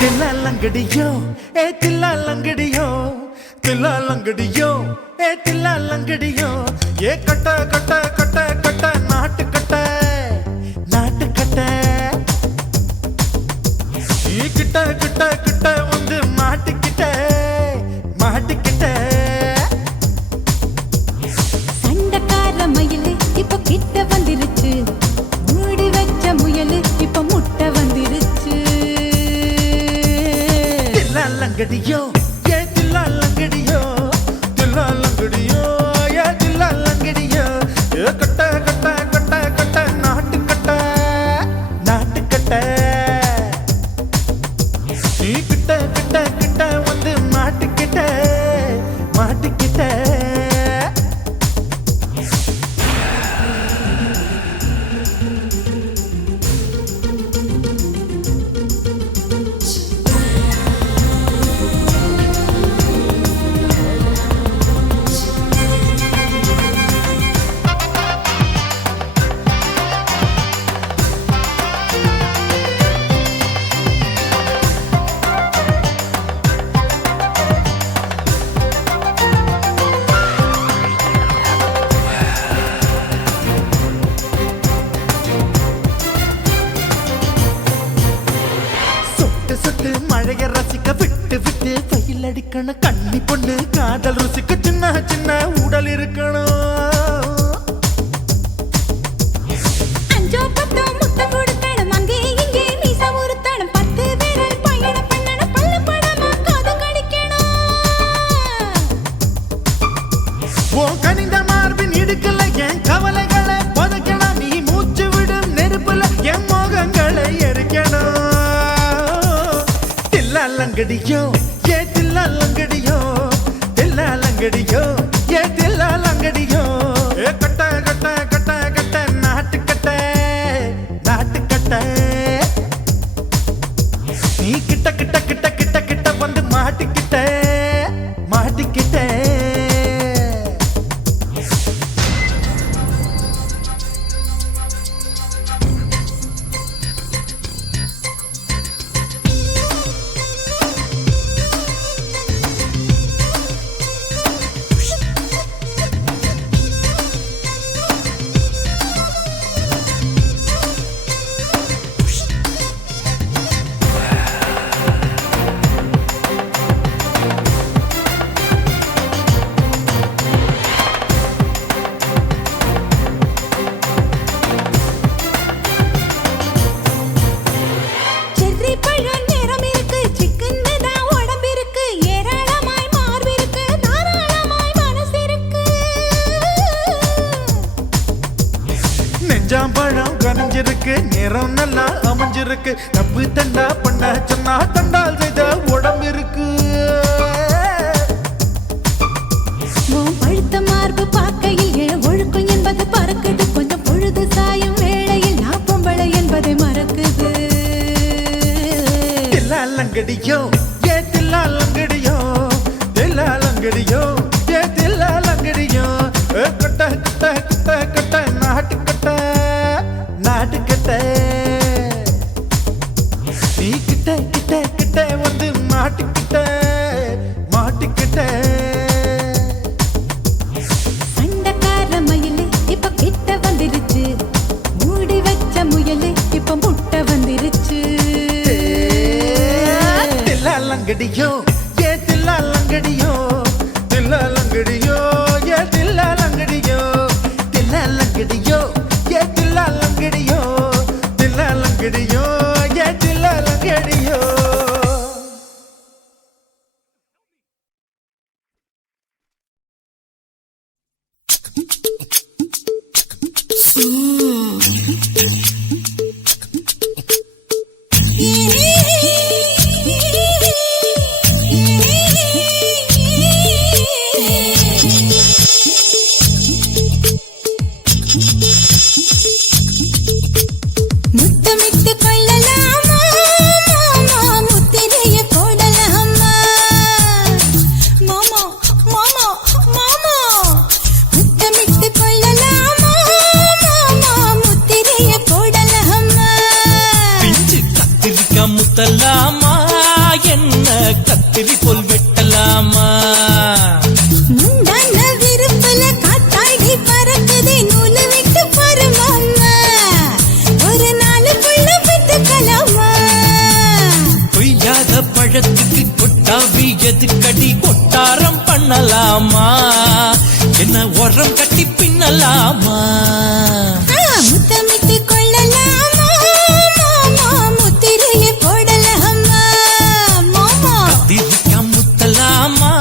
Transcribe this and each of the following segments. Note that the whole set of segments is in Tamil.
தில்லா லங்கடியோ ஏ தில்லா லங்கடியோ தில்லா லங்கடியோ ஏ தில்லா லங்கடியோ ஏ கட்ட கட்ட கட்ட கட்ட நாட்டு கட்ட நாட்டு கட்ட நீ கிட்ட கிட்ட கிட்ட வந்து மாட்டிக்கிட்ட மாட்டிக்கிட்ட சண்டக்கார மயிலு இப்ப கிட்ட வந்துருச்சு மூடி வச்ச முயலு இப்ப முட்டை வந்துருச்சு தில்லா லங்கடியோ ஏ தில்லா லங்கடியோ தில்லா லங்கடியோ ஏ தில்லா லங்கடியோ ஏ கட்ட கட்ட கட்ட கட்ட நாட்டு கட்ட நாட்டு கட்ட நீ கிட்ட கிட்ட கிட்ட வந்து மாட்டிக்கிட்ட மாட்டிக்கிட்ட சொட்டு மழைய ரசிக்க விட்டு விட்டு வெயில் அடிக்கணும் கண்ணி பொண்ணு காதல் ருசிக்க சின்ன சின்ன உடல் இருக்கணும் அஞ்சோ பத்தோ முட்டை கொடுக்கணும் அங்கே இங்கே மீச உருத்தணும் 10 விரல் பயணம் பண்ணணும் பல்லு படமா காது கடிக்கணும் ஓ கனிந்த மார்பின் இடுக்கல என் கவலைகளை புதைக்கணும் நீ மூச்சு விடும் நெருப்புல என் மோகங்களை எரிக்கணும் தில்லா லங்கடியோ ஏ தில்லா லங்கடியோ தில்லா லங்கடியோ ஏ தில்லா லங்கடியோ ஏ கட்ட கட்ட கட்ட கட்ட நாட்டு கட்ட நாட்டு கட்ட நீ கிட்ட கிட்ட கிட்ட கிட்ட கிட்ட வந்து மாட்டிக்கிட்ட மாட்டிக்கிட்ட செர்ரி பழம் நிறம் இருக்கு சிக்கன்னு தான் உடம்பு இருக்கு ஏராளமாய் மார்பு இருக்கு தாராளமாய் மனசு இருக்கு நெஞ்சாம்பழம் கனிஞ்சிருக்கு நிறம் நல்லா அமைஞ்சிருக்கு தப்பு தண்டா பண்ண சொன்னா தண்டால் செய்த உடம்பு இருக்கு உன் பழுத்த மார்பு பார்க்கையில் என் ஒழுக்கம் என்பது பறக்குது கொஞ்சம் பொழுது சாயும் வேளையில் நான் பொம்பளை என்பதை மறக்குது தில்லா லங்கடியோ ஏ தில்லா லங்கடியோ தில்லா லங்கடியோ ஏ தில்லா லங்கடியோ ஏ கட்ட கட்ட கட்ட கட்ட நாட்டு கட்ட நாட்டு கட்ட நீ கிட்ட கிட்ட கிட்ட வந்து மாட்டிக்கிட்ட மாட்டிக்கிட்ட சண்டக்கார மயிலு இப்ப கிட்ட வந்துருச்சு மூடி வச்ச முயலு இப்ப முட்டை வந்துருச்சு தில்லா லங்கடியோ ஏ தில்லா லங்கடியோ தில்லா லங்கடியோ ஏ தில்லா லங்கடியோ தில்லா லங்கடியோ ஏ தில்லா லங்கடியோ தில்லா லங்கடியோ ஏ தில்லா லங்கடியோ பழத்துக்கு கொட்டாவி எதுக்கடி கொட்டாரம் பண்ணலாமா என்ன உரம் கட்டி பின்னலாமா முத்தமிட்டு கொள்ளலாமா மாமா முத்திரையை போடலாமா மாமா கத்திரிக்கா முத்தலாமா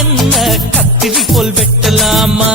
என்ன கத்திரி போல் வெட்டலாமா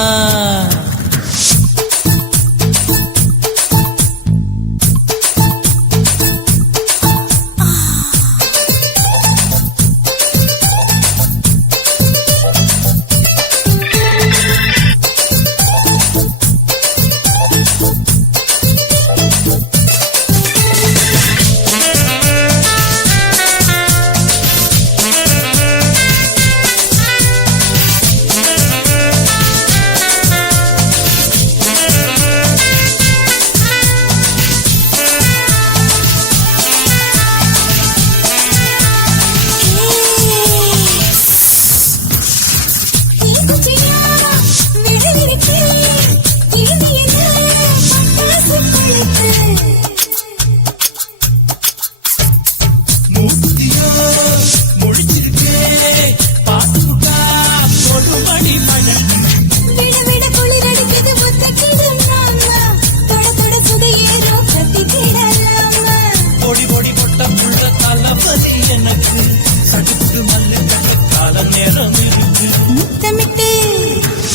முத்தமிட்டு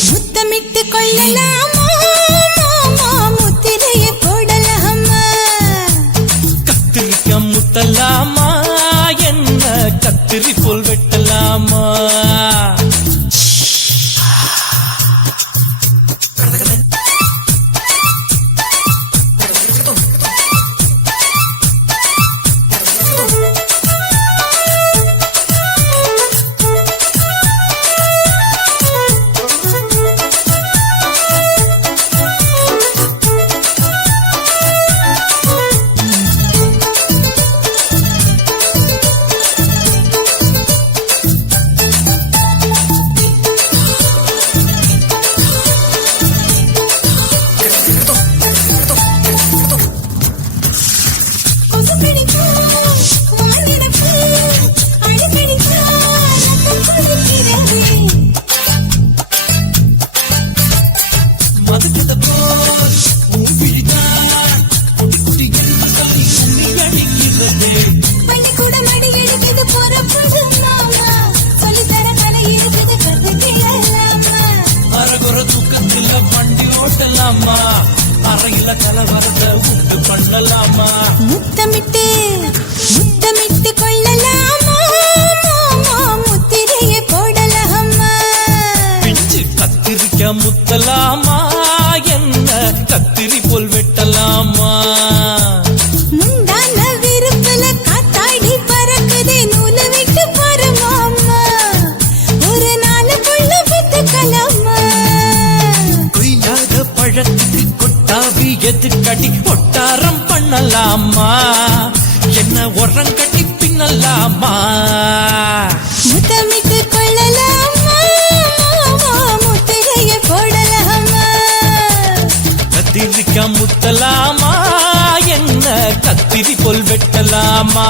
முத்தமிட்டு கொள்ளலாமா மாமா முத்திரையை போடலாமா கத்திரிக்கா முத்தலாமா என்ன கத்திரி போல் வெட்டலாமா அறையில கலவரத்தை உண்டு பண்ணலாமா முத்தமிட்டு முத்தமிட்டு கொள்ளலாமா மாமா முத்திரையை போடலாமா பிஞ்சு கத்திரிக்கா முத்தலாமா என்ன கத்திரி போல் வெட்டலாமா முந்தான விருப்பல காத்தாடி பறக்குதே நூலை விட்டு பாரு மாமா ஒரு நாள் புள்ள வித்துக்கலாமா கொய்யாத பழத்துக்கு கொட்டாவி எதுக்கடி ஒட்டாரம் பண்ணலாமா என்ன உரம் கட்டி பின்னலாமா முத்தமிட்டு கொள்ளலாமா மாமா முத்திரையை போடலாமா கத்திரிக்கா முத்தலாமா என்ன கத்திரி போல் வெட்டலாமா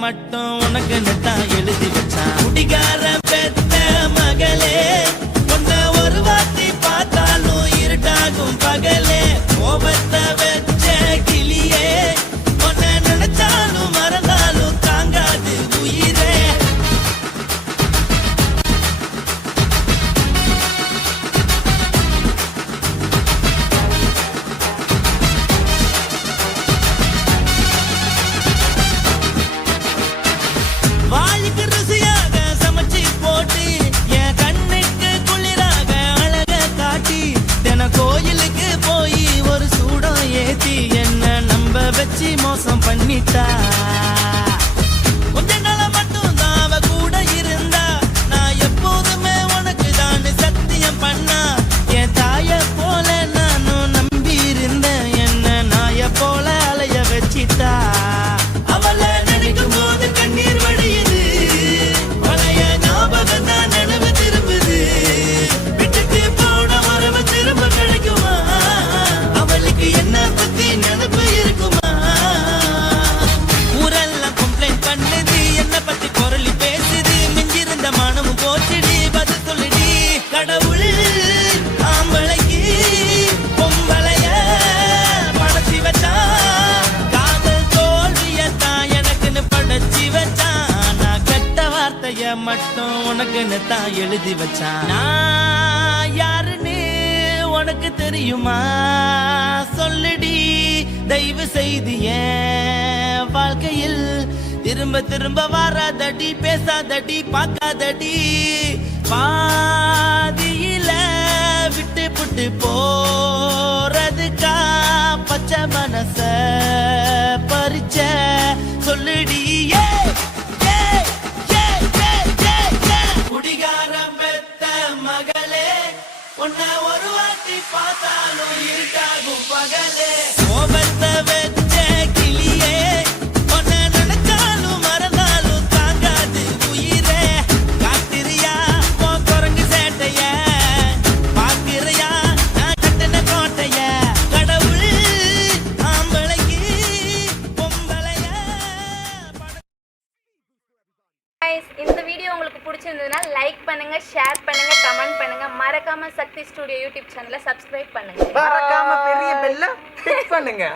மட்டும் உனக்குன்னு தான் எழுதி வச்சான் குடிகார பெத்த மகளே உன்னை ஒரு வாட்டி பார்த்தாலும் இருட்டாகும் பகல் பண்ணிட்டா கொஞ்ச நாள மட்டும் தான் அவ கூட இருந்தா நான் எப்போதுமே உனக்கு தான் சத்தியம் பண்ணா என் தாய போல நானும் நம்பி இருந்தேன் என்ன நாய போல அலைய வச்சிட்டா அவளை நினைக்கும் போது கண்ணீர் வடியுது பழைய ஞாபகம் தான் நினைவு திரும்புது விட்டுட்டு போன உறவு திரும்ப கிடைக்குமா அவளுக்கு என்ன பத்தி நினைப்பு இருக்குமா ஊரெல்லாம் கம்ப்ளைண்ட் பண்ணுது என்ன பத்தி குரலி பேசுது மிஞ்சிருந்த மானமும் போச்சுடி பதில் சொல்லுடி கடவுள் ஆம்பளைக்கு பொம்பளைய படைச்சி வச்சான் காதல் தோல்வியத்தான் எனக்குன்னு படைச்சி வச்சான் நான் கெட்ட வார்த்தைய மட்டும் உனக்குன்னு தான் எழுதி வச்சான் நான் யாருன்னு உனக்கு தெரியுமா சொல்லுடி தயவு செய்து என் வாழ்க்கையில் திரும்ப திரும்ப வராதடி பேசாதடி பார்க்காதடி பாதியில விட்டு புட்டு போறதுக்கா பச்சை மனச பறிச்ச சொல்லுடி குடிகாரம் பெத்த மகளே உன்னை ஒரு வாட்டி பார்த்தாலும் இருக்காகும் பகலே கோபத்தை வச்ச கிளியே உன்னை நினைச்சாலும் மறந்தாலும் தாங்காது உயிரே காத்திரியா உன் குரங்கு சேட்டைய பாக்கிறியா நான் கட்டின கோட்டைய கடவுள் ஆம்பளைக்கு பொம்பளைய Guys, இந்த வீடியோ உங்களுக்கு பிடிச்சிருந்ததுன்னா லைக் பண்ணுங்க ஷேர் பண்ணுங்க கமெண்ட் பண்ணுங்க மறக்காம சக்தி ஸ்டுடியோ யூடியூப் சேனலை சப்ஸ்கிரைப் பண்ணுங்க மறக்காம பெரிய பெல்ல கிளிக் பண்ணுங்க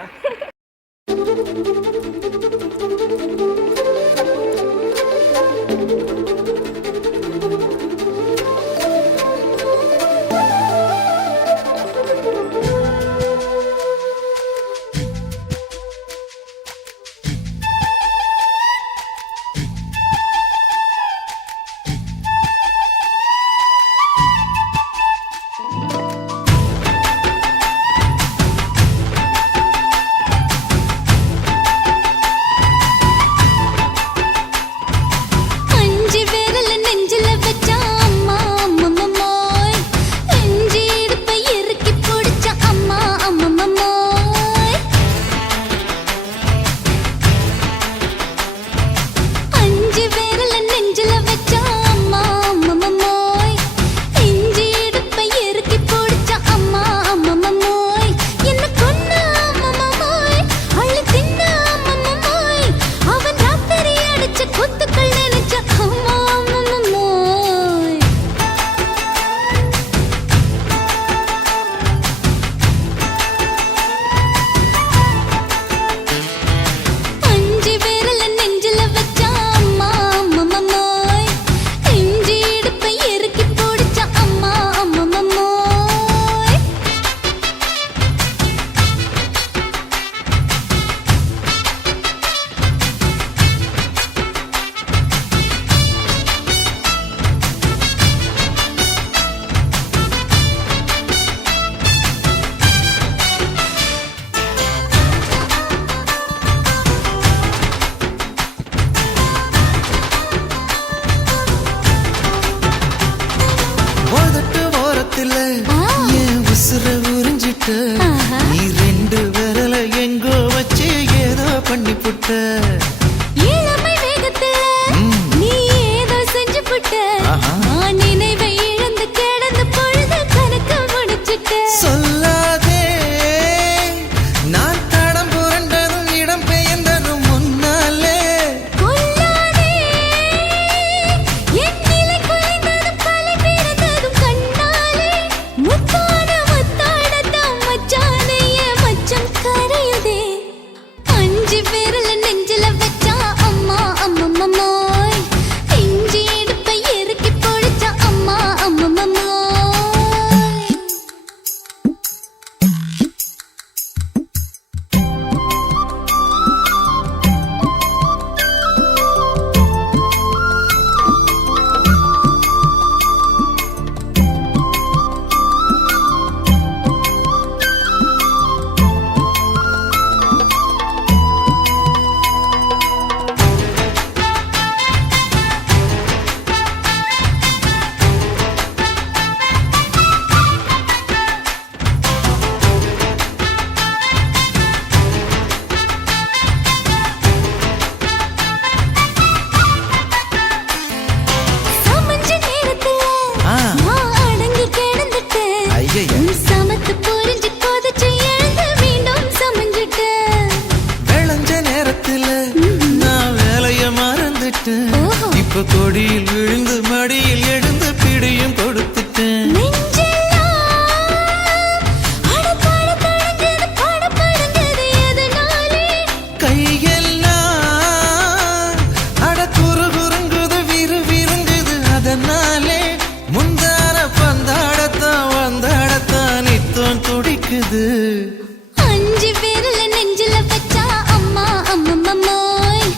போகுது. 5 விரல நெஞ்சில வச்சா அம்மா அம்மம்மம்மோய்,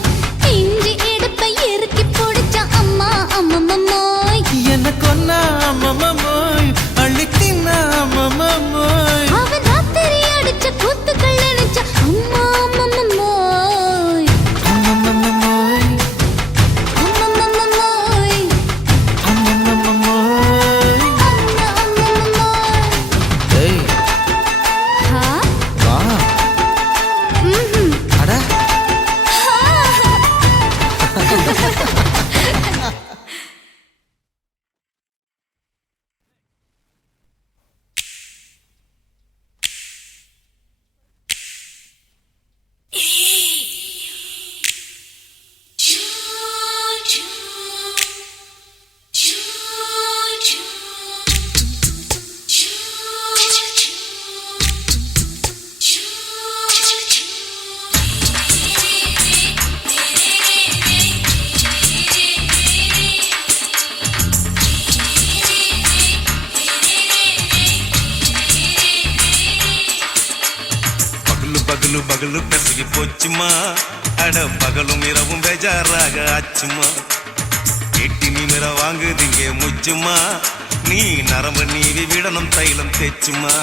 இஞ்சி இடுப்பை இறுக்கி பிடிச்சா அம்மா அம்மம்மம்மோய், என்ன கொன்னா அம்மம்மோய், அள்ளி தின்னா அம்மம்மோய். அவன் ராத்திரி அடிச்ச கூத்துக்கள் நினைச்சா அம்மா அம்மம்மம்மோய், அம்மம்மோய், அம்மம்மம்மோய், அம்மம்மோய். அம்மா அம்மம்மம்மோய். ஏய், ஹா? வா. ம்ஹும். அட பகலு பகலு பெசகி போச்சுமா, அட பகலும் இரவும் பேஜாராக ஆச்சுமா. எட்டி நிமிர வாங்குதிங்க முச்சுமா, நீ நரம்பு நீவி விடணும் தைலம் தேச்சுமா.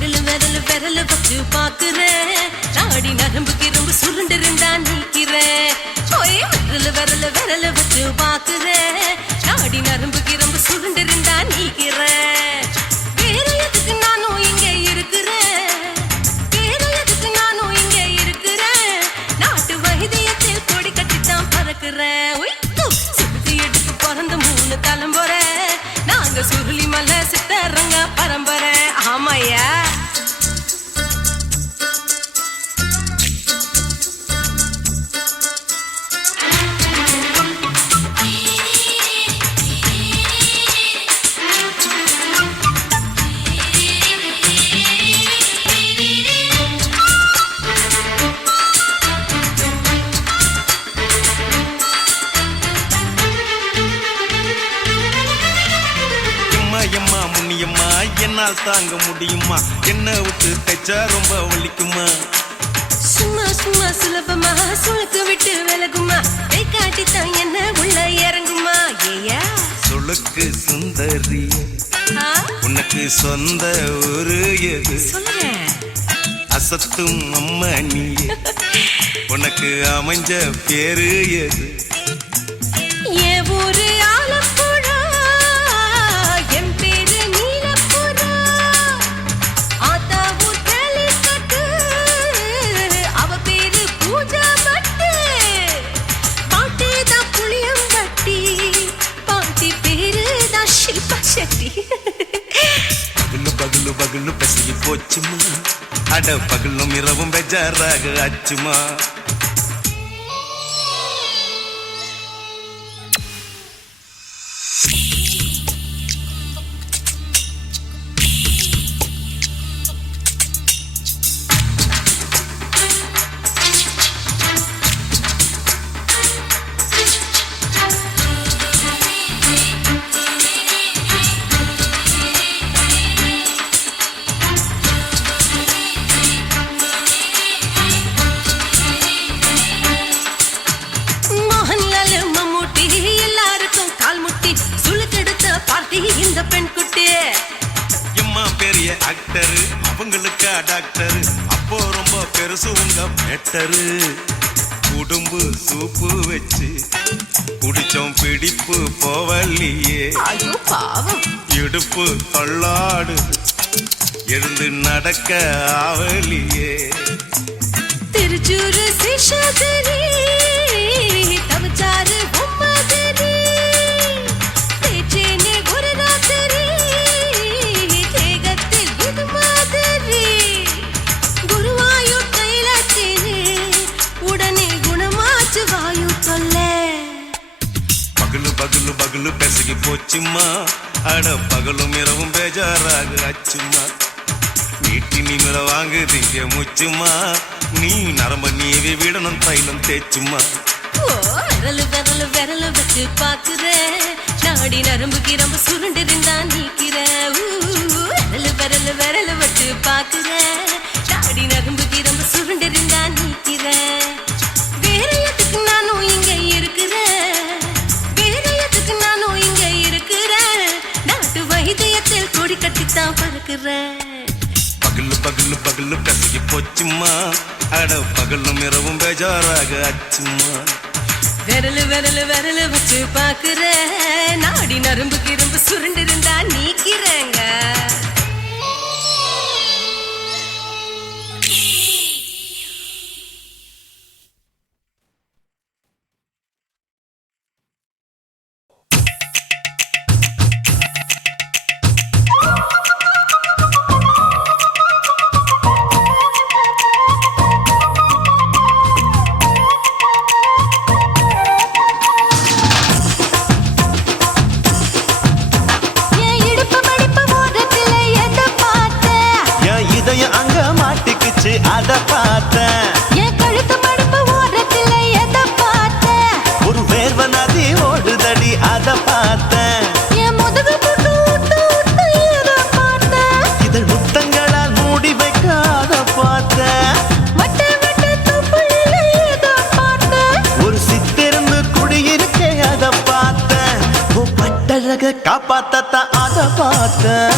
விரலு விரலு விரலு வச்சு பாக்குறேன், நாடி நரம்பு கிரம்பு சுருண்டிருந்தா நீக்கிறேன். ஓய் விரலு விரலு விரலு வச்சு பாக்குறேன், நாடி நரம்பு கிரம்பு சுருண்டிருந்தா நீக்கிறேன். வேற எதுக்கு நானும் இங்க இருக்கிறேன், வேற எதுக்கு நானும் இங்க இருக்கிறேன். நாட்டு வைத்தியத்தில் கொடி கட்டித்தான் பறக்கிறேன். சுத்தி எடுத்து பிறந்த 3 தலைமுறை, நாங்க சுருளி மலை சித்தரங்க பரம்பரை. ஆமாய்யா. எம்மா எம்மா முன்னியம்மா, என்னால் தாங்க முடியுமா, என்ன விட்டு தைச்சா ரொம்ப வலிக்குமா. சும்மா சும்மா சுலபமா சுளுக்கு விட்டு விலகுமா, கை காட்டித்தான் என்ன உள்ள இறங்குமா. ஏயா சொலுக்கு சுந்தரி, ஆ? உனக்கு சொந்த ஊரு எது, சொல்றேன். அசத்தும் அம்மா நீ, உனக்கு அமைஞ்ச பேரு எது. என் ஊரு ஆலப்புழா, என் பேரு நீலப்புறா. ஆத்தா ஊர் கேலிக்கட்டு, அவ பேரு பூஜா பட்டு. பாட்டி தான் புளியம்பட்டி, பாட்டி பேரு தான் ஷில்பா செட்டி. பகலு பகலு பகலு பசிக்கு போச்சுமா, அட பகலும் இரவும் பெஜாராக ஆச்சுமா. மோகன்லால் மம்மூட்டி எல்லாருக்கும் கால் முட்டி சுளுக்கெடுத்த பார்ட்டி இந்த பெண் குட்டி. எம்மா பெரிய ஆக்டரு, அவங்களுக்கா டாக்டரு, அப்போ ரொம்ப பெருசு உங்க மேட்டரு. குடும்பு சூப்பு வச்சு குடிச்சோம் பிடிப்பு போவல்லையே, ஐயோ பாவம். இடுப்பு தள்ளாடு எழுந்து நடக்க ஆவலியே. திருச்சூரு சேஷாதிரி, தவச்சாரு பொம்மாதிரி, தேச்சேனே ஒரு ராத்திரி, தேகத்தில் இது மாதிரி. குருவாயூர் தைலத்திலே உடனே குணமாச்சு வாயு சொல்ல. பகலு பகலு பகலு பெசகி போச்சுமா, அட பகலும் இரவும் பேஜாராக ஆச்சுமா. நீட்டி நிமிர வாங்குதிங்க முச்சுமா, நீ நரம்ப நீவி விடணும் தைலம் தேச்சுமா. ஓ விரலு விரலு விரலு வச்சு பாக்குறேன், நாடி நரம்பு கிரம்பு சுருண்டிருந்தா நீக்கிறேன். விரல் விரல் விரல் வச்சு பாக்குறேன் தாடி நரம்புக்கு ரொம்ப சுருண்டிருந்தா நிக்கிறேன் வேற எதுக்கு நானும் இங்க இருக்கிறேன் வேற எதுக்கு நானும் இங்க இருக்கிறேன் நாட்டு வைத்தியத்தில் கொடி கட்டித்தான் பறக்கிறேன் பகலு பகலு பகலு கசகி போச்சுமா அட பகலும் இரவும் பேஜாராக அச்சுமா விரல் விரல் விரல் வச்சு பாக்குறேன் நாடி நரம்புக்கு ரொம்ப சுருண்டிருந்தா நீக்கிறேங்க அத பார்த்தேன் என் கழுத்து மடுப்பு ஓரத்துல எதை பார்த்தேன் ஒரு வேர்வ நதி ஓடுதடி அத பார்த்தேன் என் முதுகு போட்டு ஊத்து ஊத்து எதை பார்த்தேன் இதழ் முத்தங்களால் மூடி வைக்க அத பார்த்தேன் வட்ட வட்ட துப்புளில எதை பார்த்தேன் ஒரு சித்திருந்து குடியிருக்கே அத பார்த்தேன் உன் பட்டழக காப்பாத்தத்தான் அத பார்த்தேன்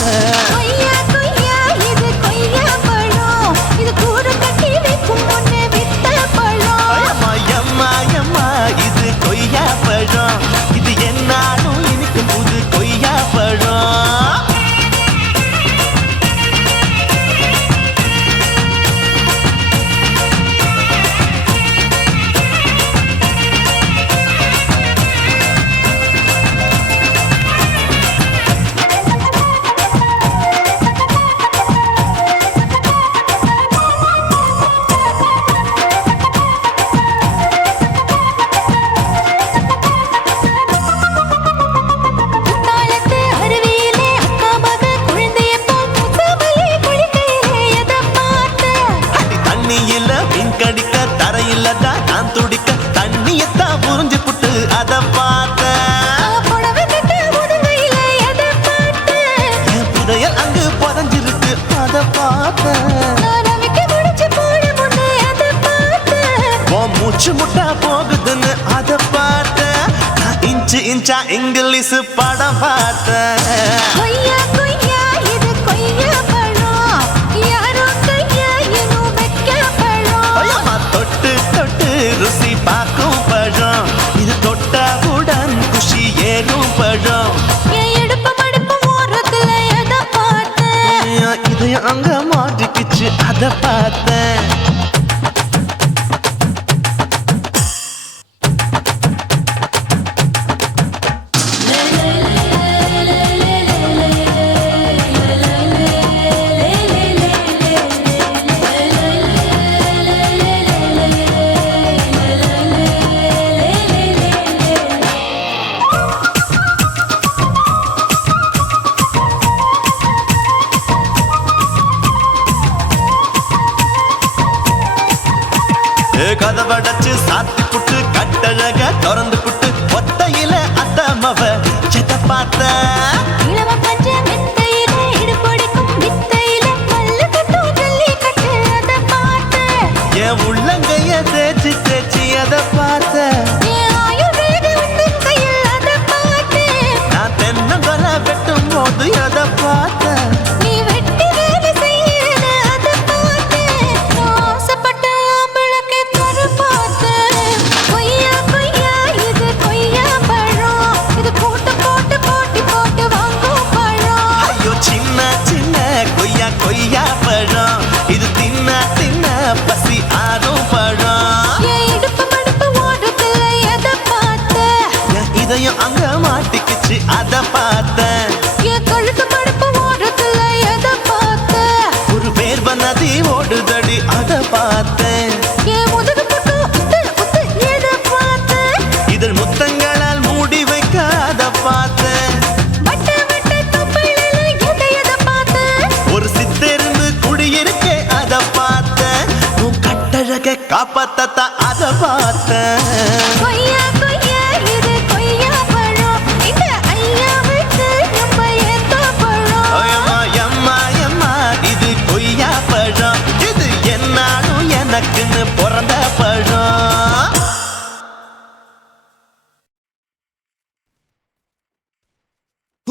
கொய்யா கொய்யா இது கொய்யா பழம் இது கூட கட்டி வைக்கும் முன்னே வித்த பழம் அம்மா அம்மா அம்மா இது கொய்யா பழம் இது என்னாலும் இனிக்கும் புது கொய்யா பழம் குத்தாலத்து அருவியிலே அக்கா மக குழந்தைய போல் முசாமலே குளிக்கையிலே எதை பார்த்தேன் அடி தண்ணியில மீன் கடிக்க தரையில தான் நான் துடிக்க தண்ணியத்தான் புரிஞ்சு புட்டு அத பார்த்தேன் புடவை கட்ட முதுகையிலே எதை பார்த்தேன் என் புதையல் அங்கு புதஞ்சிருக்கு அத பார்த்தேன் நான் அவிக்க முடிச்சு போட முன்னே எதை பார்த்தேன் உன் மூச்சு முட்டா போகுதுன்னு அத பார்த்தேன் நான் இன்ச்சு இன்ச்சா இங்கிலீஷ் படம் பார்த்தேன் கொய்யா கொய்யா இது கொய்யா பழம் யாரோ கையா இன்னும் வைக்க பழம் ஐயம்மா தொட்டு தொட்டு ருசி பார்க்கும் பழம் இது தொட்டாவுடன் குஷி ஏறும் பழம் என் இடுப்பு மடுப்பு ஓரத்துல எதை பார்த்தேன் என் இதயம் அங்க மாட்டிக்கிச்சு அத பார்த்தேன் கதவடைச்சு சாத்தி புட்டு கட்டழக திறந்து புட்டு ஒத்தையில அத்தமவ செத்த பார்த்த இளவ பஞ்ச மெத்தையிலே இடுப்பொடிக்கும் வித்தையிலே மல்லு கட்டும் ஜல்லி கட்டு அதை பார்த்தேன் என் உள்ளங்கைய தேய்ச்சி தேய்ச்சி அத பார்த்த என் ஆயுர்வேத உந்தன் கையில் அதை பார்த்தேன் நான் தென்னங்கொலை வெட்டும் போது அத பார்த்த நீ வெட்டி வேலை செய்யறது அதை பார்த்தேன் நான் ஆசைப்பட்ட ஆம்பளுக்கு தர பார்த்தேன் கொய்யா கொய்யா இது கொய்யா பழம் இது போட்டு போட்டு போட்டி போட்டு வாங்கும் பழம் ஐயோ சின்ன சின்ன கொய்யா கொய்யா பழம் இது தின்ன தின்ன பசி ஆறும் பழம் என் இடுப்பு மடுப்பு ஓடுறதுல எதை பார்த்தேன் என் இதயம் அங்க மாட்டிக்கிச்சு அத பார்த்தேன் என் கழுத்து மடுப்பு ஓடுறதுல எதை பார்த்தேன் ஒரு வேர்வ நதி ஓடுதடி அத பார்த்தேன் என் முதுகு போட்டு உத்து உத்து எதை பார்த்தேன் இதழ் முத்தங்களால் மூடி வைக்க அத பார்த்தேன் வட்ட வட்ட துப்புளில எதை பார்த்தேன் ஒரு சித்திருந்து குடியிருக்கே அத பார்த்தேன் உன் கட்டழக காப்பாத்தத்தான் அத பார்த்தேன் கொய்யா கொய்யா இது கொய்யா பழம் இந்த ஐயாவுக்கு நம்ம ஏத்த பழம் ஐயம்மா அம்மா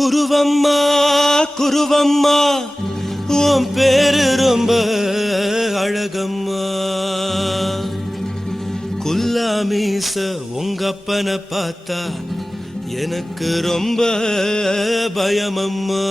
குருவம்மா குருவம்மா உன் பேரு ரொம்ப அழகம்மா குல்லாமீச உங்க அப்பனை பார்த்தா எனக்கு ரொம்ப பயமம்மா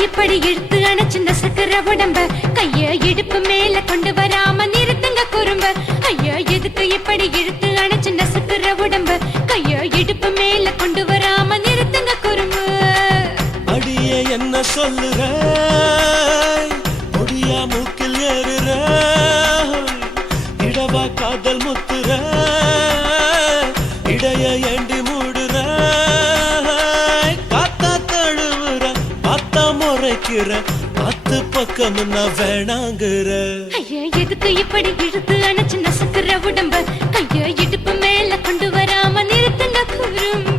இப்படி இழுத்து அணைச்சு நசுக்கிற உடம்ப கைய இடுப்பு மேல கொண்டு வராம நிறுத்துங்க குறும்ப ஐயா எதுக்கு இப்படி இழுத்து அணைச்சு நசுக்கிற உடம்ப கைய இடுப்பு மேல கொண்டு வராம நிறுத்துங்க குறும்பு அடியே என்ன சொல்லுற முடியா மூக்கில் ஏறுற இடவா காதல் முத்துற இடைய ஏண்டி மூடுற காத்தா தழுவுற பார்த்தா முறைக்கிற பத்து பக்கம் நான் வேணாங்குற ஐயா எதுக்கு இப்படி இழுத்து அணைச்சு நசுக்கிற உடம்ப கைய இடுப்பு மேல கொண்டு வராம நிறுத்துங்க குறும்ப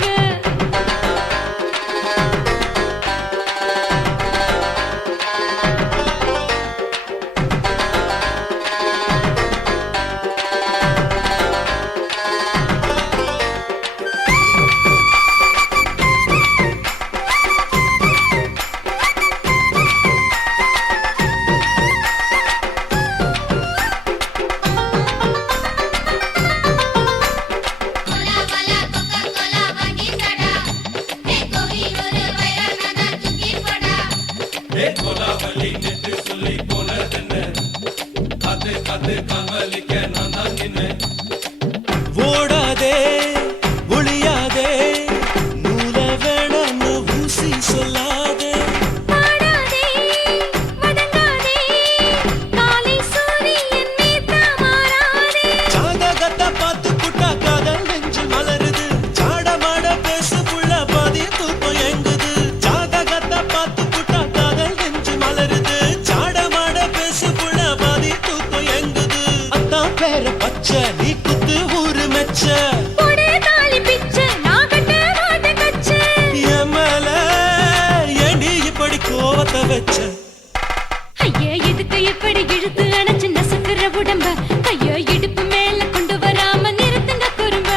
ஓடாதே ஒளியாதே நூல வேணான்னு ஊசி சொல்லாதே பாடாதே வதங்காதே காலை சூரியன் மீத மாறாதே ஜாதகத்தை பார்த்து புட்டா காதல் நெஞ்சு மலருது சாடமாட பேசு புள்ள பாதி தூக்கம் எங்குது ஜாதகத்தை பார்த்து புட்டா காதல் நெஞ்சு மலருது சாடமாட பேசு புள்ள பாதி தூக்கம் எங்குது அத்தான் பேர பச்சை நீ குத்து ஊரு மெச்ச போடே தாலி பிச்சை நான் கட்ட மாட்டேன் கச்சை எமல ஏண்டி இப்படி கோவத்தை வச்ச ஐயா எதுக்கு இப்படி இழுத்து அணைச்சு நசுக்கிற உடம்ப கைய இடுப்பு மேல கொண்டு வராம நிறுத்துங்க குறும்ப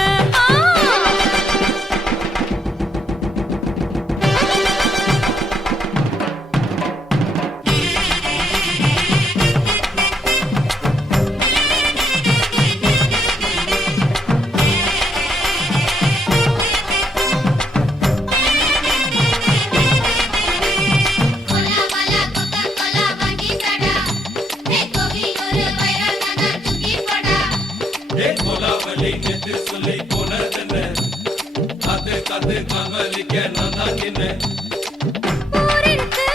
ஊரிருக்கு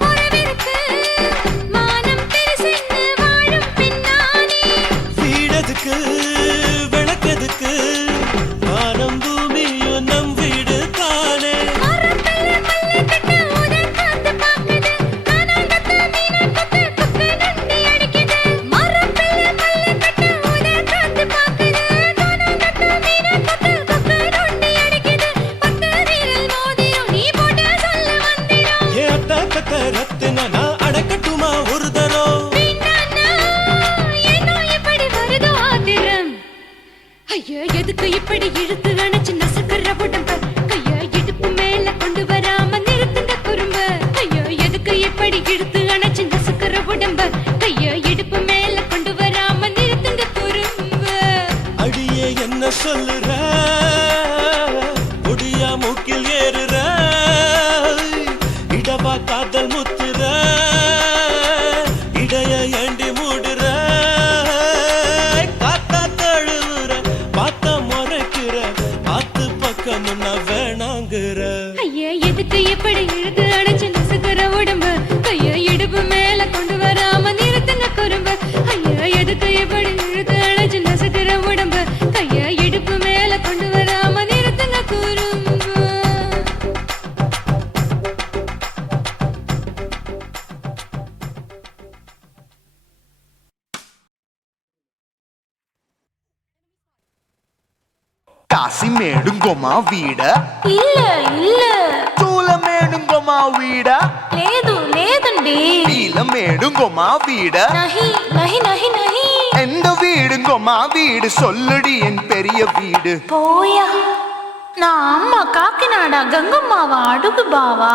உறவிருக்கு மானம் பெருசென்னு வாழும் பின்னானே வீடதுக்கு விளக்கதுக்கு வானம் பூமியும் நம் வீடு தானே மரத்துல மல்லி கட்டு உதன் காத்து பாக்குது கானாங்கத்து மீனாங்கத்து குக்கு நண்டி அடிக்குது மரத்துல மல்லி கட்டு உதன் காத்து பாக்குது கானாங்கத்து மீனாங்கத்து குக்கு நண்டி அடிக்குது பத்து வீரல் மோதிரம் நீ போட்ட சொல்ல வந்திடும் ஏ அத்த கத்த ரத்தின நான் அடக்கட்டுமா ஒரு தரம் பின்னானா ஏனோ இப்படி வருதோ ஆத்திரம் ஐயா எதுக்கு இப்படி இழுத்து அணைச்சு நசுக்கிற உடம்ப கைய இடுப்பு மேல கொண்டு வராம நிறுத்துங்க குறும்ப ஐயா எதுக்கு இப்படி இழுத்து அணைச்சு நசுக்கிற உடம்ப கைய இடுப்பு மேல கொண்டு வராம நிறுத்துங்க குறும்ப அடியே என்ன சொல்லுற முடியா மூக்கில் ஏறுற இடவா காதல் முத்துற இடைய ஏண்டி மூடுற காத்தா தழுவுற பார்த்தா முறைக்கிற பார்த்து பக்கம் நான் வேணாங்குற ஐயா எதுக்கு இப்படி இழுத்து அணைச்சு நசுக்கிற உடம்ப கைய இடுப்பு மேல கொண்டு வராம நிறுத்துங்க குறும்ப ஐயா எதுக்கு இப்படி இழுத்து அணைச்சு நசுக்கிற உடம்ப கைய కాశీమేడుంగోమా వీడ இல்ல இல்ல చూలమేడుంగోమా వీడ లేదు లేదండి నీలమేడుంగోమా వీడ நஹி நஹி நஹி நஹி எந்த வீடுங்கோமா வீடு சொல்லுடி என் பெரிய வீடு போயா நான் அம்மா காக்கிநாடா கங்கம்மாவா அடுகு பாவா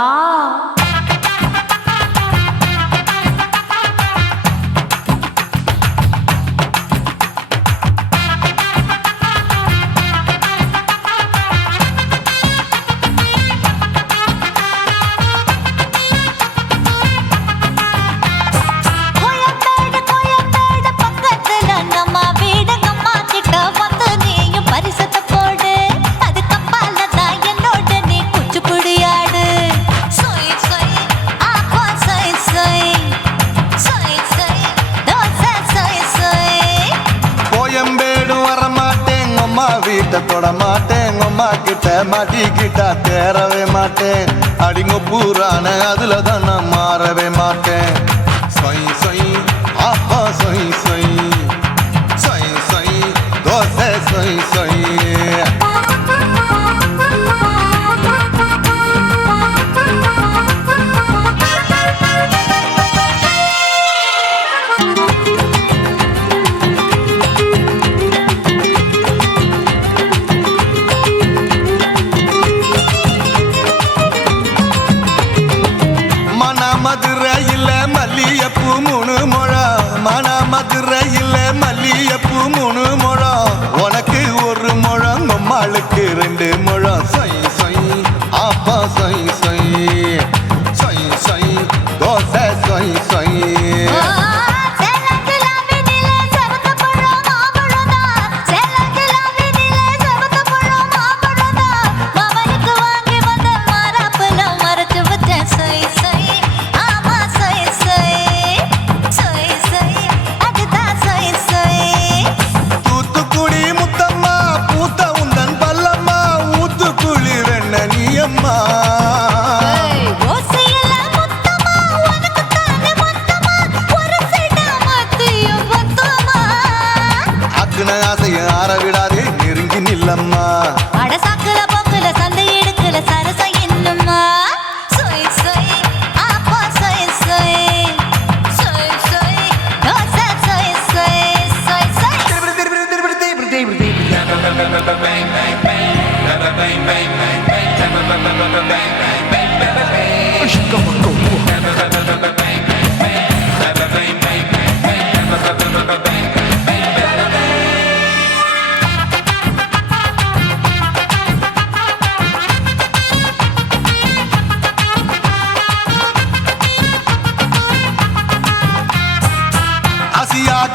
தொட மாட்டேன் அம்மா கிட்ட மாட்டிக்கிட்டா தேரவே மாட்டேன் அடிங்க பூரான அதுல தான் நான் மாறவே மாட்டேன் சொய் சொய் அப்பா சொய் சொய் சொய் சொய் தோசை சொய் சொய் மதுரையில் மல்லியப்பூ 3 முழம் மதுரையில் மல்லியப்பூ 3 முழம் உனக்கு 1 முழம் நம்மளுக்கு 2 முழம் சொய் சொய் அப்பா சொய் சொய் சொய் சொய் தோசை சொய் சொய்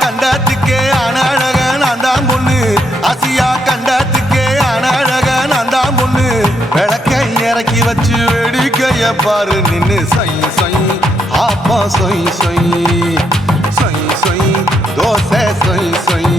கண்டத்துக்கே அனழக நான் தான் பொண்ணு ஆசியா கண்டத்துக்கே அனழக நான் தான் பொண்ணு விளக்கை இறக்கி வச்சு வேடிக்கைய பாரு நின்னு சொய் சொய் ஆப்பா சொய் சொய் சொய் சொய் தோசை சொய் சொய்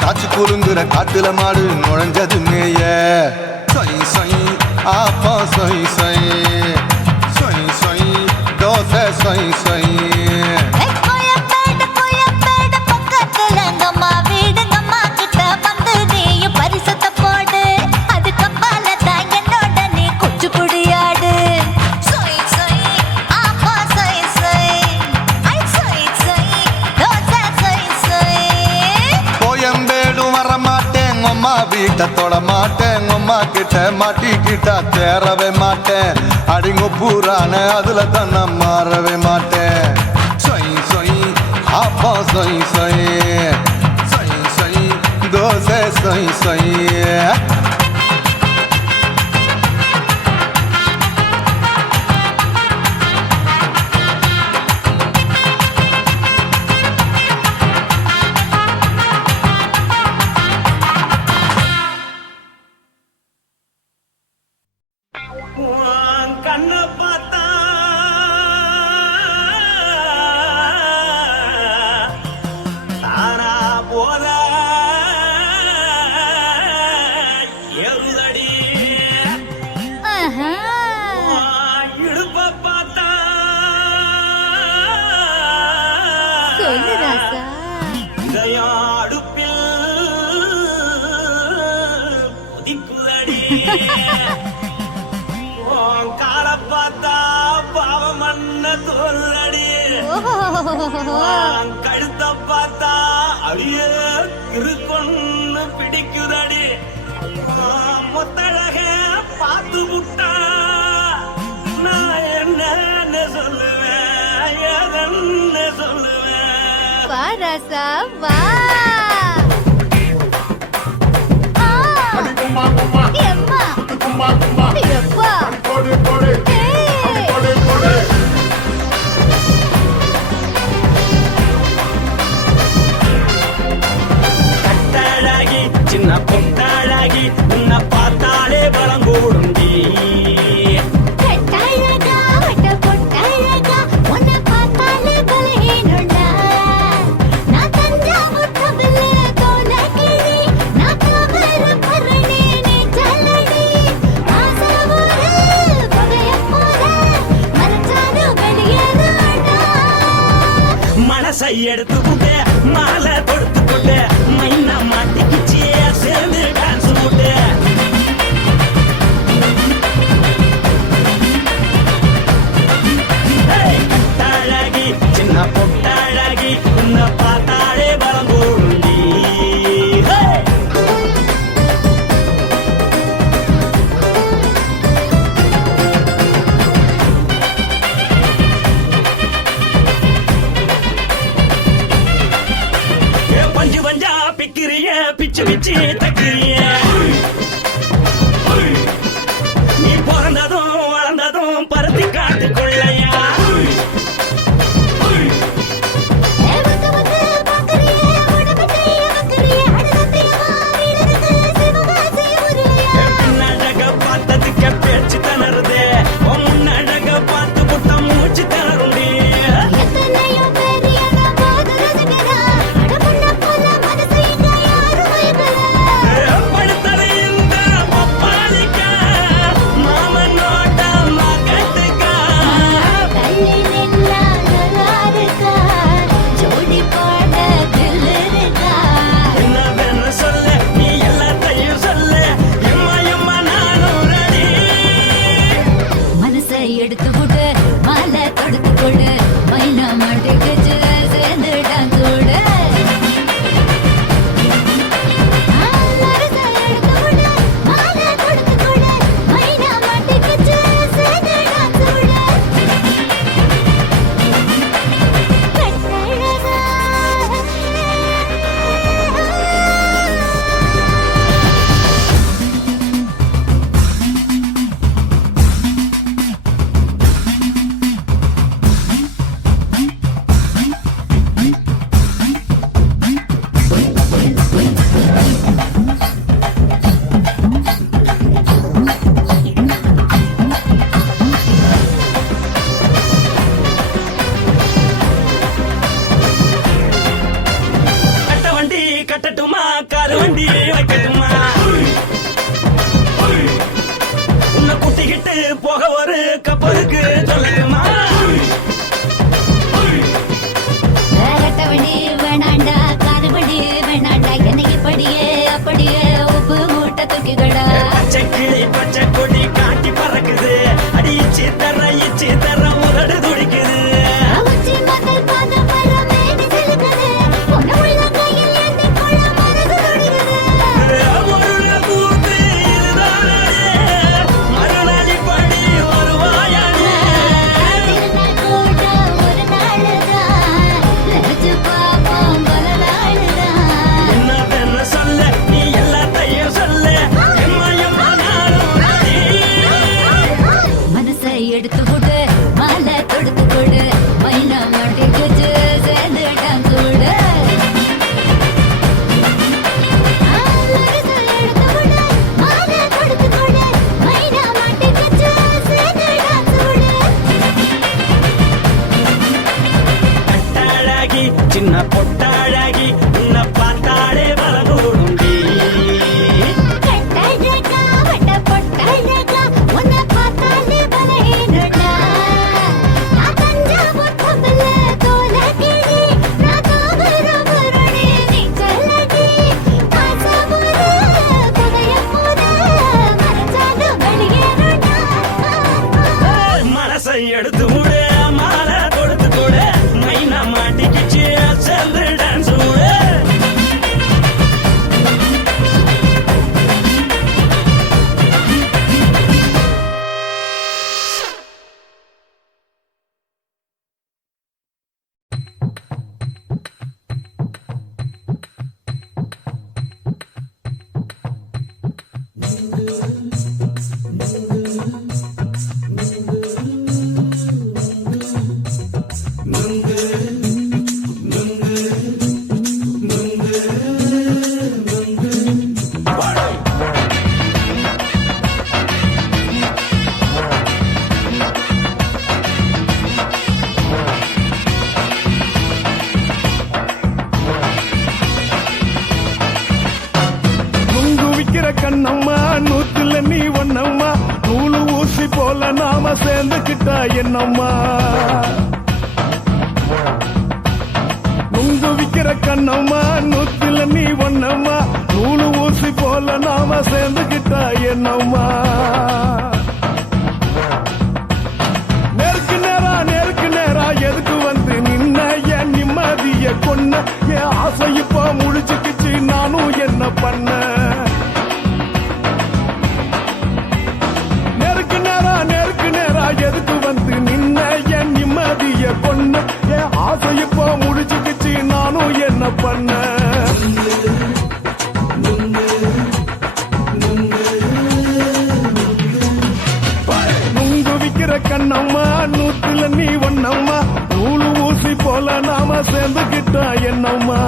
காச்சு குறுங்குற காட்டுல மாடு நுழைஞ்சது மேய சொய் சொய் ஆப்பா சொய் சொய் சொய் சொய் தோசை சொய் சொய் வீட்டை தொட மாட்டேன் அம்மா கிட்ட மாட்டிக்கிட்டா தேரவே மாட்டேன் அடிங்க பூரான அதுல தான் நான் மாறவே மாட்டேன் சொய் சொய் அப்பா சொய் சொய் சொய் சொய் தோசை சொய் சொய் போத ஏறுதடி இடுப்ப பார்த்தா சொல்லு ராசா. இதயம் அடுப்பில் உதிக்குதடி கால பார்த்தா பாவம் மண்ண தோல்றடி கழுத்த பார்த்தா அடியே இருக்குன்னு பிடிக்குதடி மொத்தழக பார்த்து விட்டா நான் என்ன சொல்லுவேன் எதன்னு சொல்லுவேன். வா ராசா வா. எம்மா. எப்பா. கட்டழகி சின்ன பொட்டழகி உன்னை பார்த்தாலே பலம் கூடுண்டி. கட்டழகா, வட்ட பொட்டழகா, உன்னை பார்த்தாலே பலஹீனம்டா. நான் தஞ்சாவூர் கவிழு கோலகிரி, நான் கவர பரணி நீ ஜல்லடி. ஆசைவூரு புகையப் போல, மறைச்சாலும் வெளியேறாடா. மனசை எடுத்துக்கிட்டு மாலை கொடுத்துக்கிட்டு மைனா மாட்டிக்கிச்சு சேர்ந்து டான்ஸ் போட்டு. கட்டழகி சின்ன பொட்டழகி உன்னை பார்த்தாலே பலம் கூடுண்டி. பஞ்சு பஞ்சா பிக்கிறிய பிச்சு பிச்சு தக்கிறிய. நீ பிறந்ததும் வளர்ந்ததும் பருத்தி காட்டுக்குள்ளையா. வந்து வந்து பார்க்கறியே, உடம்பு கைய வைக்கறியே, அடுத்தத்தையவா வீரருக்கு சிவகாசி உருளையா. பின்னழக பார்த்ததுக்கு பேச்சு திணறுது, உன் முன்னழக பார்த்து புட்டம் மூச்சு திணறுண்டி. எத்தனையோ பேர் என்ன போது ரசிக்கிறா, அடமுன்ன போல மனசை இங்க யாரும் வைக்கல. படுத்தது இந்த பப்பாளிக்கா, மாமன் நோட்ட மகட்டுக்கா. தள்ளி நின்னா நல்லா இருக்கா, ஜோடி பாட தில் இருக்கா. என்னவென்னு சொல்ல நீ எல்லாத்தையும் சொல்ல, எம்மா எம்மா நானும் ரெடி. மனசை எடுத்து விடு, மாலை தொடுத்து கொடு, மைனா மாட்டுக்குச்சு சேர்ந்து டான்ஸ் விடு. மனசை எடுத்து விடு, மாலை தொடுத்து கொடு, மைனா மாட்டுக்குச்சு சேர்ந்து டான்ஸ் விடு. கட்டழகா. கட்ட வண்டி கட்டட்டுமா, காரு வண்டி வைக்கட்டுமா, உன்னை கூட்டிக்கிட்டு போக ஒரு கப்பலுக்கு சொல்லட்டுமா. வேகட்டவண்டி வேணாண்டா, காதுபடி வேணாண்டா, என்னைக்கு படியே அப்படியே உப்பு மூட்டை தூக்கிக்கடா. பச்சை கிளி பச்சை கொடி காட்டி பறக்குது, அடிச்சு தர இச்சு தர உதடு துடிக்குது. உச்சி முதல் பாதம் வர மேனி சிலுக்குது, பொண்ணு உள்ள கையில் ஏந்தி கொள்ள மனசு துடிக்குது. ஒரு கூத்து இதுதானே, மறுநாளி படி வருவாயானே. திருநாள் கூட ஒரு நாளுதான், நினைச்சு பார்ப்போம் பல நாளுதான். என்னவென்னு சொல்ல நீ எல்லா விக்கிற கண்ணம்மா நூத்துல நீ ஒன்னம்மா நூலு ஊசி போல நாம சேர்ந்துக்கிட்டா என்னம்மா நுங்கு விக்கிற கண்ணம்மா நூத்துல நீ ஒன்னம்மா நூலு ஊசி போல நாம சேர்ந்துக்கிட்டா என்னம்மா நேருக்கு நேரா எதுக்கு வந்து நின்ன என் நிம்மதிய கொன்ன என் ஆசை இப்ப முடிச்சுக்கிச்சு நானும் என்ன பண்ண நேருக்கு நேரா எதுக்கு வந்து நின்ன என் நிம்மதிய கொன்ன என் ஆசை இப்ப முடிச்சுக்கிச்சு நானும் என்ன பண்ண நுங்கு விக்கிற கண்ணம்மா நூத்துல நீ ஒன்னம்மா நூலு ஊசி போல நாம சேர்ந்துக்கிட்டா என்னம்மா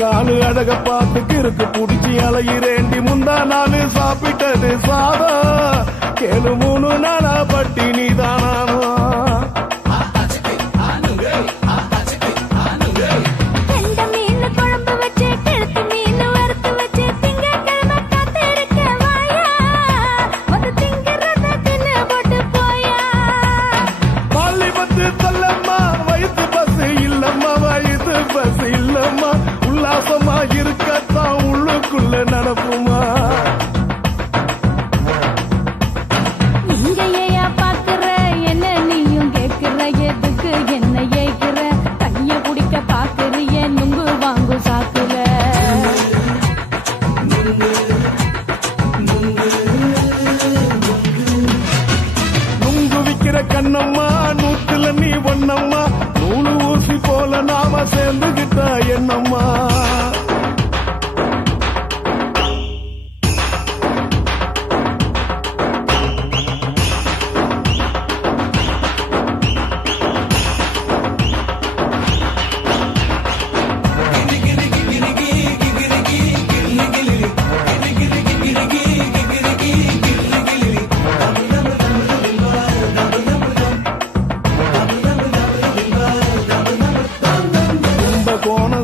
காலு அழக பார்த்து கிறுக்கு புடிச்சி அலையிறேண்டி முந்தா நாலு சாப்பிட்டது சாதம் கேளு 3 நாளா பட்டினி தானானோ பஸ் இல்லம்மா உல்லாசமா இருக்கத்தான் உள்ளுக்குள்ள நடப்புமா இங்கேயா பாக்குற என்ன நீயும் கேக்குற எதுக்கு என்ன ஏய்க்கிற கைய குடிக்க பாக்குறிய நுங்கு வாங்கு சாக்குற நுங்கு விக்கிற கண்ணம்மா நூத்துல நீ ஒன்னம்மா நூலு ஊசி போல நாம சேர்ந்துகிட்டா என்னம்மா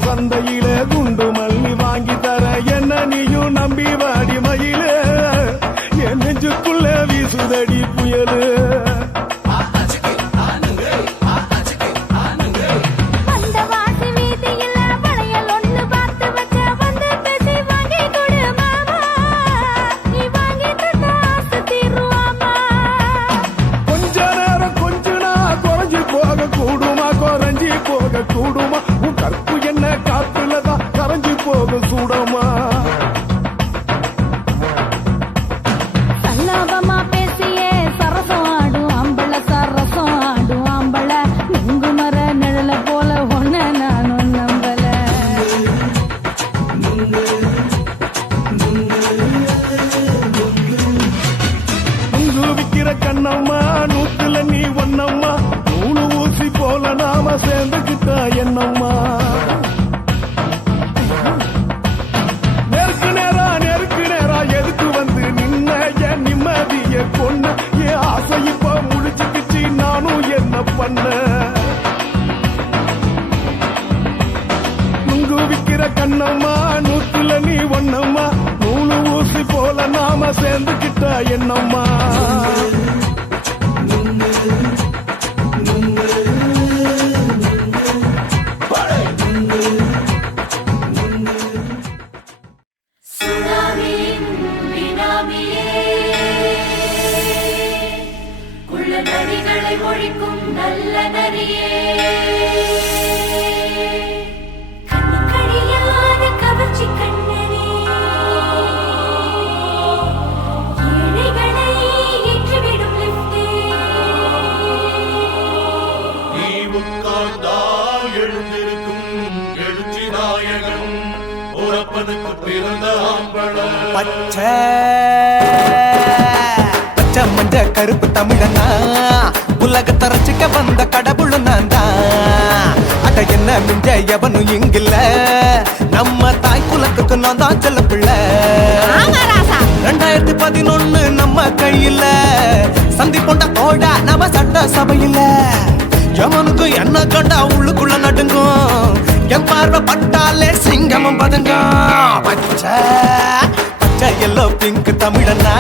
சந்தையிலே குண்டு மல்லி வாங்கி தர என்ன நீயும் நம்பி வாடி மயிலே என் நெஞ்சுக்குள்ள வீசுதடி புயலு கொஞ்ச நேரம் கொஞ்சனா குறைஞ்சி போக கூடுமா குறைஞ்சி போக கூடுமா உன் கற்பு என்ன காத்துலதான் கரைஞ்சி போக சூடமா சல்லாபமா பேசியே சரசம் ஆடும் ஆம்பள சரசம் ஆடும் ஆம்பள நுங்கு மர நிழல போல ஒன்ன நானும் நம்பல நுங்கு விக்கிற கண்ணம்மா நூத்துல நீ ஒன்னம்மா நூலு ஊசி போல நாம சேர்ந்துக்கிட்டா என்னம்மா நேருக்கு நேரா எதுக்கு வந்து நின்ன என் நிம்மதிய கொன்ன என் ஆசை இப்ப முடிச்சுக்கிச்சு நானும் என்ன பண்ண நுங்கு விக்கிற கண்ணம்மா நூத்துல நீ ஒன்னம்மா நூலு ஊசி போல நாம சேர்ந்துக்கிட்டா என்னம்மா ஒழிக்கும் நல்ல நரியே கவர்ச்சி கண்ணனே ஏழைகளை ஏற்றிவிடும் லிப்டே நீ உட்கார்ந்தால் எழுந்திருக்கும் பச்சை பச்சை மஞ்ச கருப்பு தமிழனா உலகத்தை ரசிக்க வந்த கடவுள் நான் தான். அட என்ன மிஞ்ச எவனும் இங்கில்ல, நம்ம தாய் குலத்துக்கு நான் தான் செல்ல பிள்ளை. 2011 நம்ம கையில சந்தி போண்ட தோடா நம்ம சட்ட சபையில. எவனுக்கு என்ன கண்டா உள்ளுக்குள்ள நடுங்கும், என் பார்வை பட்டாலே சிங்கமும் பதுங்கும். பச்சை பச்சை எல்லோ பிங்க் தமிழனா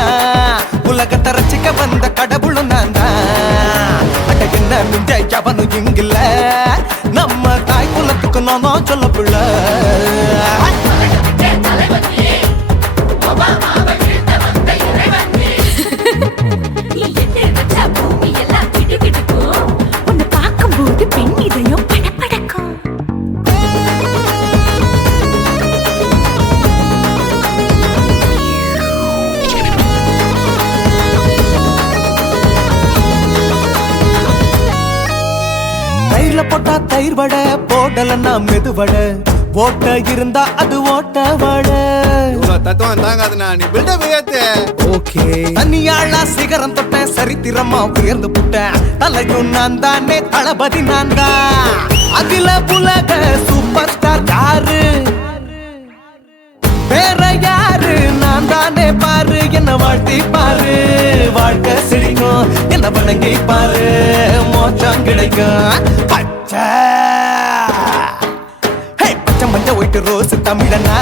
உலகத்தை ரசிக்க வந்த கடவுளும் நான் தான். அட என்ன மிஞ்ச எவனும் இங்கில்ல, நம்ம தாய் குலத்துக்கு நான் தான் சொல்ல பிள்ளை. உன்னை பார்க்கும்போது பெண் இதயம் படபடக்கும். தயிர்ல போட்டா தயிர் வடை, போடலன்னா மெதுவடை, ஓட்ட இருந்தா அது ஓட்ட வடை. தத்துவம் தாங்காதுண்ணா, நீ பில்டப் ஏத்து. ஓகே தனியாளா சிகரம் தொட்ட சரித்திரமா உயர்ந்து புட்டேன். தலையும் நான் தானே, தளபதி நான் தான். அகில உலக சூப்பர் ஸ்டார் யாரு, வேற யாரு, நான் தானே பாரு. என்ன வாழ்த்தி பாரு, வாழ்க்கை சிரிக்கும். என்ன வணங்கி பாரு, மோச்சம் கிடைக்கும். பச்சை பச்சை மஞ்ச ஒயிட்டு ரோஸ் தமிழனா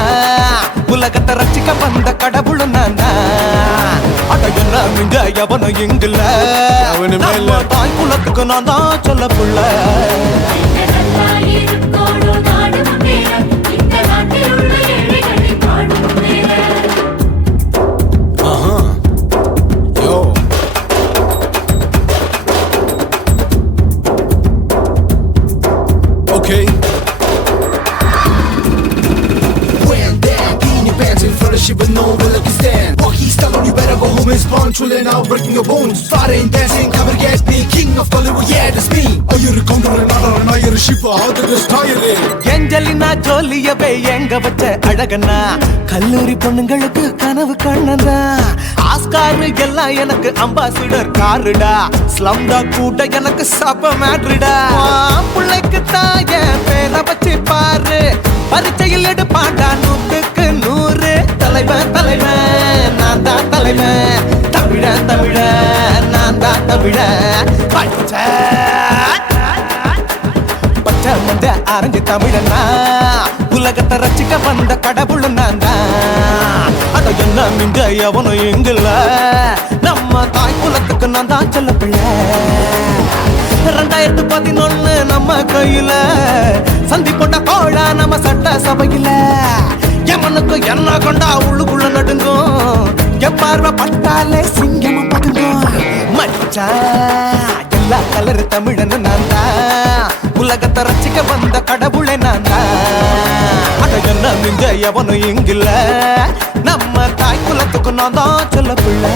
உலகத்தை ரசிக்க வந்த கடவுள் நான் தான். அட என்ன மிஞ்ச எவனும் இங்கில்ல, நம்ம தாய் குலத்துக்கு நான் தான் சொல்ல புள்ள. Okay. When that in your pants in front of shit with no will you stand. Walkie style on you better go home and spawn. Chillin' out, breaking your bones. Fighting, dancing, cover gas, be king of Hollywood, yeah, that's me. Oh, you're a counter and not you're a ship. How did this tire it? Angelina ஜோலியவே எங்க வச்ச அழகனா, கல்லூரி பொண்ணுங்களுக்கு கனவு கண்ணனா. ஆஸ்கார் எல்லாம் எனக்கு அம்பாசிடர் காருடா, ஸ்லம்டா கூட எனக்கு சப மேட்ருடா. பிள்ளைக்கு தாய பேரை வச்சு பாரு, பரீட்சையில் எடுப்பாண்டா 100க்கு 100. தலைவன் தலைவன் நான் தான் தலைவன், தமிழன் தமிழன் நான் தான் தமிழன். பச்சை பச்சை மஞ்ச ஆரஞ்சு தமிழனா உலகத்தை ரசிக்க வந்த கடவுள் நான் தான். அட என்ன மிஞ்ச எவனும் இங்கில்ல, நம்ம தாய் குலத்துக்கு நான் தான் சொல்ல பிள்ளை. 2011 நம்ம கையில சந்தி போட்ட கோழா நம்ம சட்ட சபையில. எமனுக்கு என்ன கொண்டா உள்ளுக்குள்ள நடுங்கும், என் பார்வை பட்டாலே சிங்கமும் பதுங்கும். மச்சான் எல்லா கலர் தமிழன்னு நான் தான், உலகத்தை ரசிக்க வந்த கடவுளை நான் தான். அட என்ன மிஞ்ச எவனும் இங்கில்ல, நம்ம தாய் குலத்துக்கு நான் தான் சொல்ல பிள்ளை.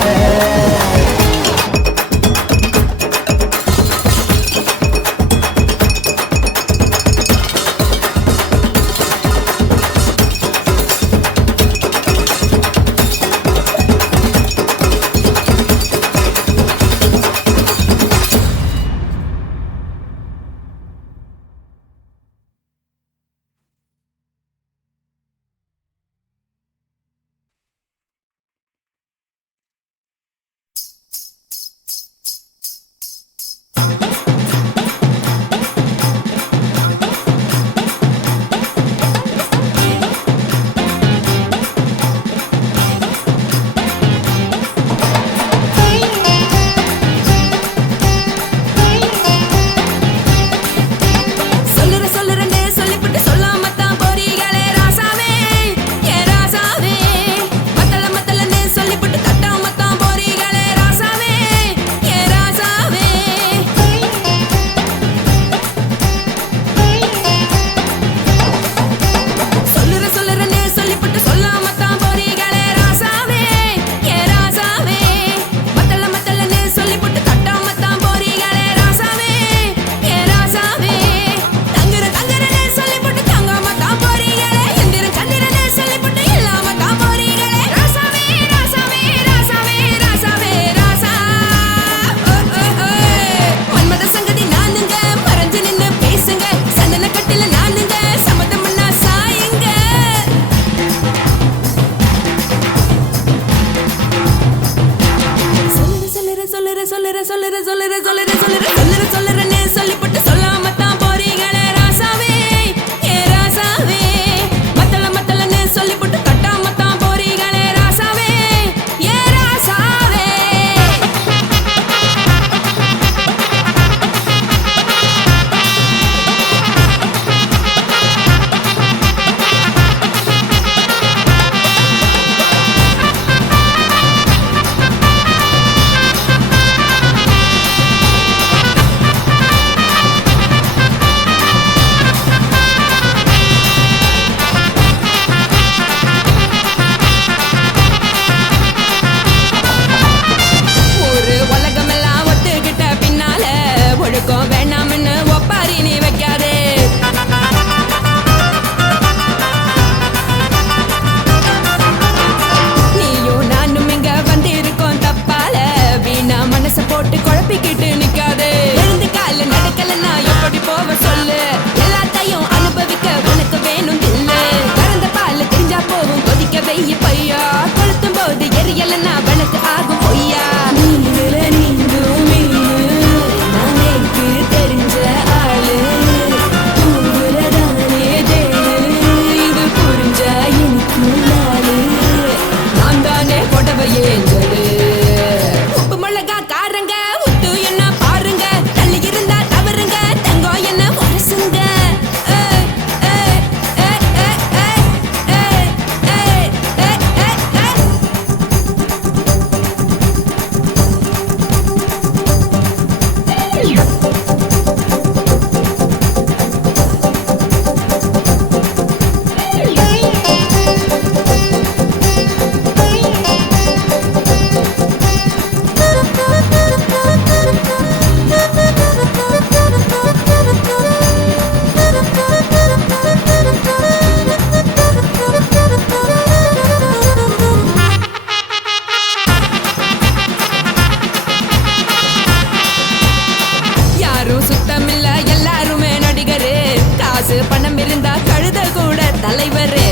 காசு பணம் இருந்தா கழுத கூட தலைவரு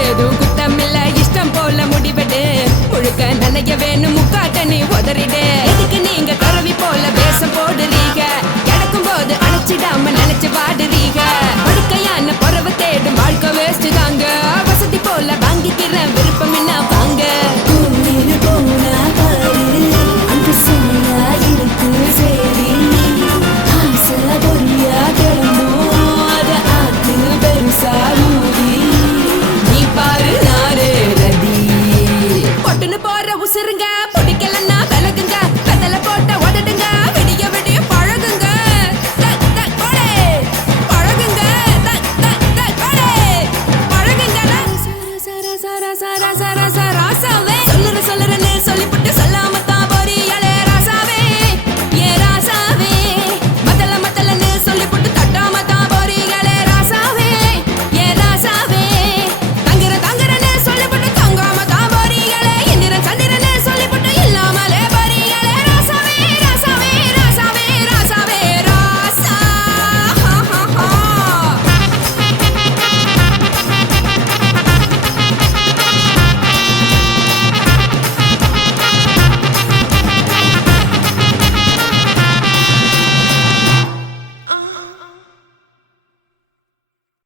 ஏதும் குத்தமில்ல இஷ்டம் போல முடிவெடு முழுக்க நனைய வேணும் முக்காட்ட நீ உதறிடு